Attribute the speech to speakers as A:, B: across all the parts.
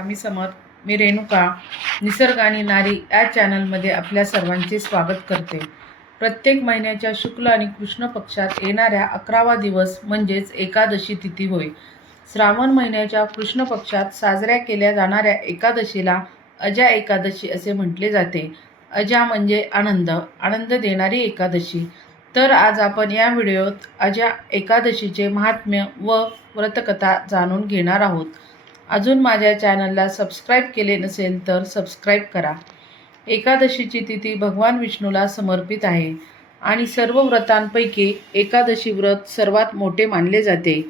A: आम्ही समर मी रेणुका निसर्ग आणि नारी या चॅनलमध्ये आपल्या सर्वांचे स्वागत करते. प्रत्येक महिन्याच्या शुक्ल आणि कृष्ण पक्षात येणाऱ्या अकरावा दिवस म्हणजेच एकादशी तिथी होय. श्रावण महिन्याच्या कृष्ण पक्षात साजऱ्या केल्या जाणाऱ्या एकादशीला अजा एकादशी असे म्हटले जाते. अजा म्हणजे आनंद आनंद देणारी एकादशी. तर आज आपण या व्हिडिओत अजा एकादशीचे महात्म्य व व्रतकथा जाणून घेणार आहोत. अजून माझ्या चॅनलला सबस्क्राईब केले नसेल तर सबस्क्राईब करा. एकादशीची तिथी भगवान विष्णूला समर्पित आहे आणि सर्व व्रतांपैकी एकादशी व्रत सर्वात मोठे मानले जाते.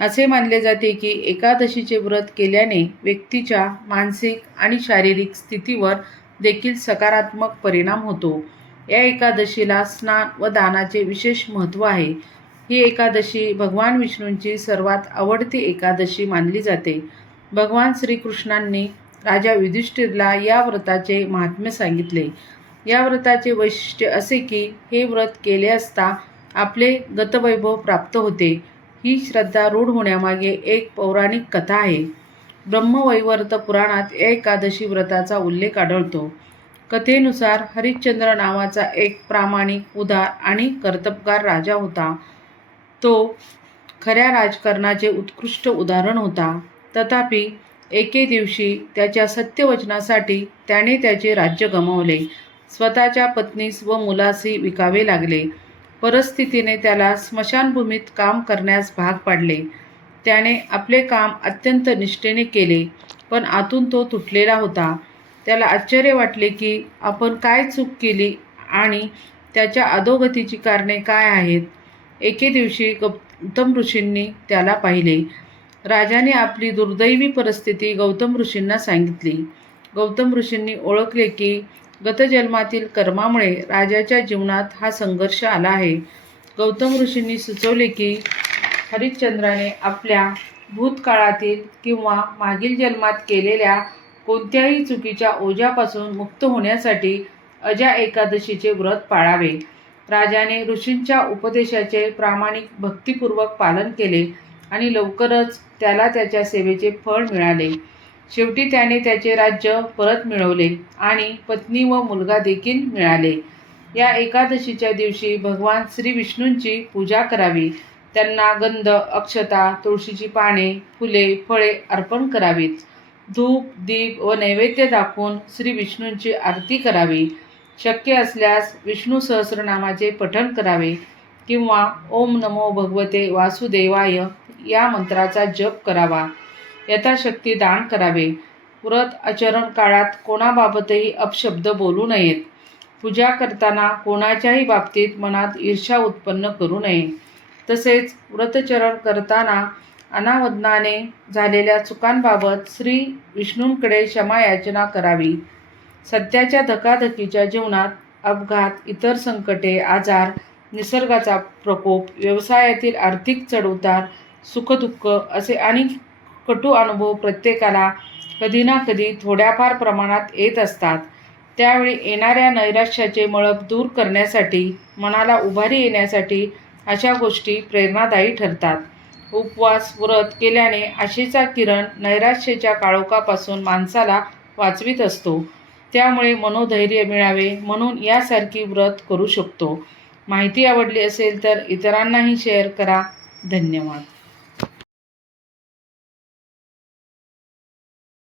A: असे मानले जाते की एकादशीचे व्रत केल्याने व्यक्तीच्या मानसिक आणि शारीरिक स्थितीवर देखील सकारात्मक परिणाम होतो. या एकादशीला स्नान व दानाचे विशेष महत्त्व आहे. ही एकादशी भगवान विष्णूंची सर्वात आवडती एकादशी मानली जाते. भगवान श्रीकृष्णांनी राजा युधिष्ठिरला या व्रताचे महात्म्य सांगितले. या व्रताचे वैशिष्ट्य असे की हे व्रत केले असता आपले गतवैभव प्राप्त होते. ही श्रद्धा रूढ होण्यामागे एक पौराणिक कथा आहे. ब्रह्मवैवर्त पुराणात एकादशी व्रताचा उल्लेख आढळतो. कथेनुसार हरिश्चंद्र नावाचा एक प्रामाणिक उदार आणि कर्तबगार राजा होता. तो खऱ्या राजकारणाचे उत्कृष्ट उदाहरण होता. तथापि एके दिवशी त्याच्या सत्यवचनासाठी त्याने त्याचे राज्य गमावले. स्वतःच्या पत्नीस व मुलासही विकावे लागले. परिस्थितीने त्याला स्मशानभूमीत काम करण्यास भाग पाडले. त्याने आपले काम अत्यंत निष्ठेने केले पण आतून तो तुटलेला होता. त्याला आश्चर्य वाटले की आपण काय चूक केली आणि त्याच्या अधोगतीची कारणे काय आहेत? एके दिवशी गौतम ऋषींनी त्याला पाहिले. राजाने आपली दुर्दैवी परिस्थिती गौतम ऋषींना सांगितली. गौतम ऋषींनी ओळखले की गतजन्मातील कर्मामुळे राजाच्या जीवनात हा संघर्ष आला आहे. गौतम ऋषींनी सुचवले की हरिश्चंद्राने आपल्या भूतकाळातील किंवा मागील जन्मात केलेल्या कोणत्याही चुकीच्या ओझ्यापासून मुक्त होण्यासाठी अजा एकादशीचे व्रत पाळावे. राजाने ऋषींच्या उपदेशाचे प्रामाणिक भक्तिपूर्वक पालन केले. आणि लवकरच त्याला त्याच्या सेवेचे फळ मिळाले. शेवटी त्याने त्याचे राज्य परत मिळवले आणि पत्नी व मुलगा देखील मिळाले. या एकादशीच्या दिवशी भगवान श्री विष्णूंची पूजा करावी. त्यांना गंध अक्षता तुळशीची पाने फुले फळे अर्पण करावीत. धूप दीप व नैवेद्य दाखवून श्री विष्णूंची आरती करावी. शक्य असल्यास विष्णू सहस्रनामाचे पठण करावे किंवा ओम नमो भगवते वासुदेवाय या मंत्राचा जप करावा. यथाशक्ती दान करावे. व्रत आचरण काळात कोणाबाबतही अपशब्द बोलू नयेत. पूजा करताना कोणाच्याही बाबतीत मनात ईर्षा उत्पन्न करू नये. तसेच व्रतचरण करताना अनावधानाने झालेल्या चुकांबाबत श्री विष्णूंकडे क्षमायाचना करावी. सध्याच्या धकाधकीच्या जीवनात अपघात इतर संकटे आजार निसर्गाचा प्रकोप व्यवसायातील आर्थिक चढउतार सुखदुःख असे अनेक कटू अनुभव प्रत्येकाला कधी ना कधी थोड्याफार प्रमाणात येत असतात. त्यावेळी येणाऱ्या नैराश्याचे मळप दूर करण्यासाठी मनाला उभारी येण्यासाठी अशा गोष्टी प्रेरणादायी ठरतात. उपवास व्रत केल्याने आशेचा किरण नैराश्याच्या काळोखापासून माणसाला वाचवीत असतो. त्यामुळे मनोधैर्य मिळावे म्हणून यासारखी व्रत करू शकतो. माहिती आवडली असेल तर इतरांनाही शेअर करा. धन्यवाद.